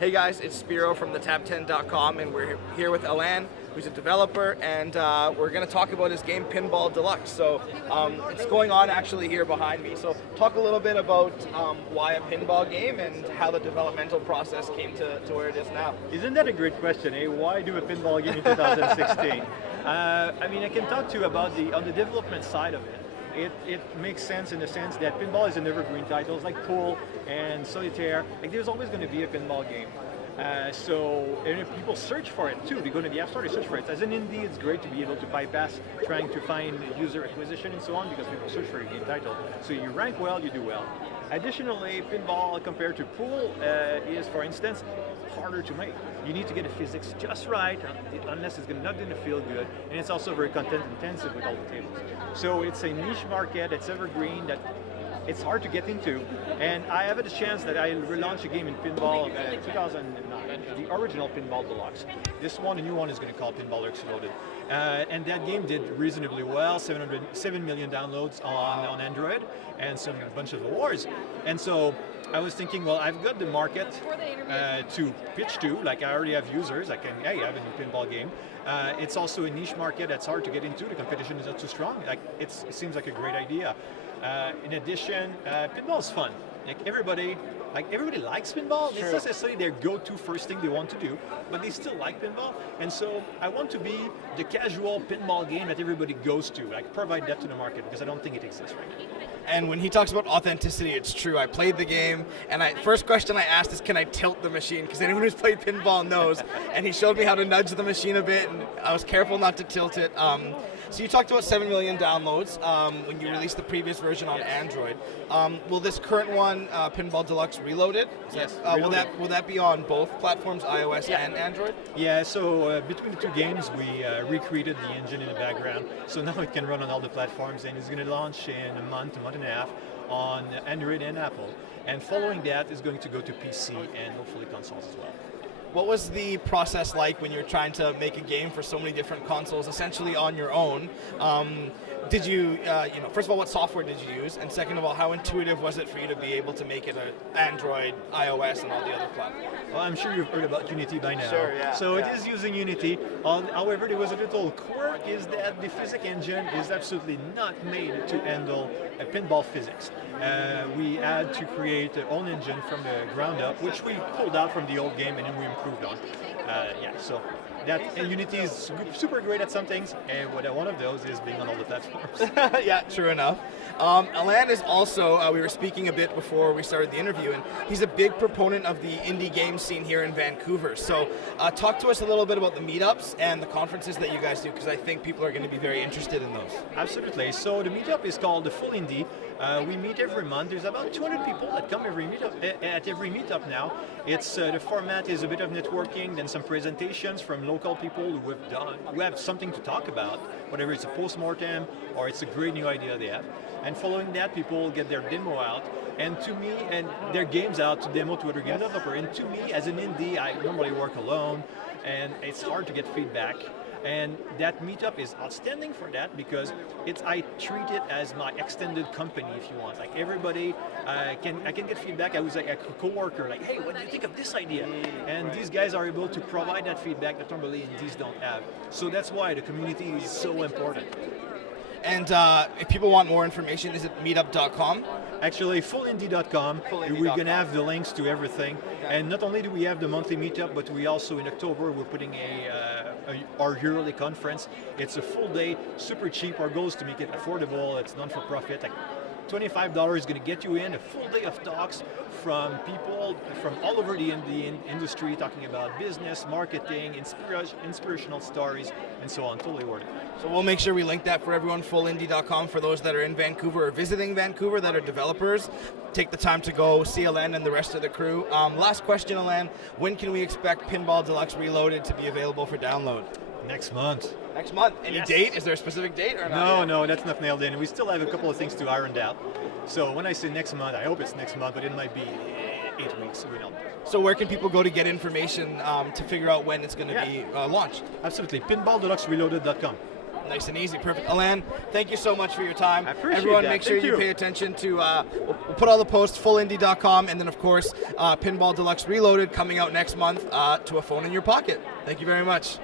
Hey guys, it's Spiro from the TAPTEN.com, and we're here with Alain, who's a developer, and we're going to talk about his game Pinball Deluxe. So it's going on actually here behind me. So talk a little bit about why a pinball game and how the developmental process came to where it is now. Isn't that a great question, eh? Why do a pinball game in 2016? I mean, I can talk to you about on the development side of it. It makes sense in the sense that pinball is an evergreen title, like pool and solitaire. Like there's always going to be a pinball game. And if people search for it too, they go to the App Store, they search for it. As an indie, it's great to be able to bypass trying to find user acquisition and so on, because people search for a game title. So you rank well, you do well. Additionally, pinball compared to pool is, for instance, harder to make. You need to get the physics just right, unless it's not going to feel good, and it's also very content intensive with all the tables. So it's a niche market, it's evergreen, that it's hard to get into, and I have the chance that I relaunch a game in pinball in 2009, the original Pinball Deluxe. This one, a new one, is going to call Pinball Exploded. And that game did reasonably well, 7 million downloads on Android, and a bunch of awards. And so I was thinking, well, I've got the market to pitch to, like I already have users, I can, hey, I have a new pinball game. It's also a niche market that's hard to get into, the competition is not too strong, like it seems like a great idea. In addition, pinball is fun. Everybody likes pinball. It's not necessarily their go-to first thing they want to do, but they still like pinball. And so I want to be the casual pinball game that everybody goes to. Like provide that to the market, because I don't think it exists right now. And when he talks about authenticity, it's true. I played the game, and first question I asked is, can I tilt the machine? Because anyone who's played pinball knows. And he showed me how to nudge the machine a bit, and I was careful not to tilt it. So you talked about 7 million downloads when you released the previous version on Android. Will this current one, Pinball Deluxe Reloaded? Yes. Will that be on both platforms, iOS and Android? Yeah. So between the two games, we recreated the engine in the background, so now it can run on all the platforms, and it's going to launch in a month and a half on Android and Apple. And following that, is going to go to PC and hopefully consoles as well. What was the process like when you were trying to make a game for so many different consoles, essentially on your own? Did you, first of all, what software did you use? And second of all, how intuitive was it for you to be able to make it an Android, iOS, and all the other platforms? Well, I'm sure you've heard about Unity by now. Sure, yeah. So it is using Unity. However, there was a little quirk, is that the physics engine is absolutely not made to handle pinball physics. We had to create our own engine from the ground up, which we pulled out from the old game and then we improved on. So and Unity is super great at some things, and one of those is being on all the platforms. Yeah, true enough. Alain is also, we were speaking a bit before we started the interview, and he's a big proponent of the indie game scene here in Vancouver. So talk to us a little bit about the meetups and the conferences that you guys do, because I think people are going to be very interested in those. Absolutely. So the meetup is called the Full Indie. We meet every month. There's about 200 people that come at every meetup now. It's the format is a bit of networking, then some presentations from local people who have something to talk about, whether it's a post-mortem or it's a great new idea they have. And following that, people get their demo out, and to me, and their games out to demo to other game developer. And to me, as an indie, I normally work alone, and it's hard to get feedback. And that meetup is outstanding for that, because I treat it as my extended company, if you want. Like everybody, I can get feedback. I was like a co-worker, like, hey, what do you think of this idea? And these guys are able to provide that feedback that normally indies don't have. So that's why the community is so important. And if people want more information, is it meetup.com? Actually, fullindie.com. We're going to have the links to everything. And not only do we have the monthly meetup, but we also, in October, we're putting our yearly conference. It's a full day, super cheap. Our goal is to make it affordable. It's non-for-profit. Like $25 is going to get you in a full day of talks from people from all over the industry, talking about business, marketing, inspirational stories, and so on. Totally worth it. So we'll make sure we link that for everyone, fullindie.com, for those that are in Vancouver or visiting Vancouver that are developers. Take the time to go see Alain and the rest of the crew. Last question, Alain. When can we expect Pinball Deluxe Reloaded to be available for download? Next month. Next month. Any date? Is there a specific date or not? No, that's not nailed in. We still have a couple of things to iron out. So when I say next month, I hope it's next month, but it might be 8 weeks. We don't know. So where can people go to get information to figure out when it's going to be launched? Absolutely. Pinballdeluxereloaded.com. Nice and easy. Perfect. Alain, thank you so much for your time. I appreciate Everyone, that. make sure Thank you you. pay attention to, we'll put all the posts, fullindy.com, and then, of course, Pinball Deluxe Reloaded coming out next month to a phone in your pocket. Thank you very much.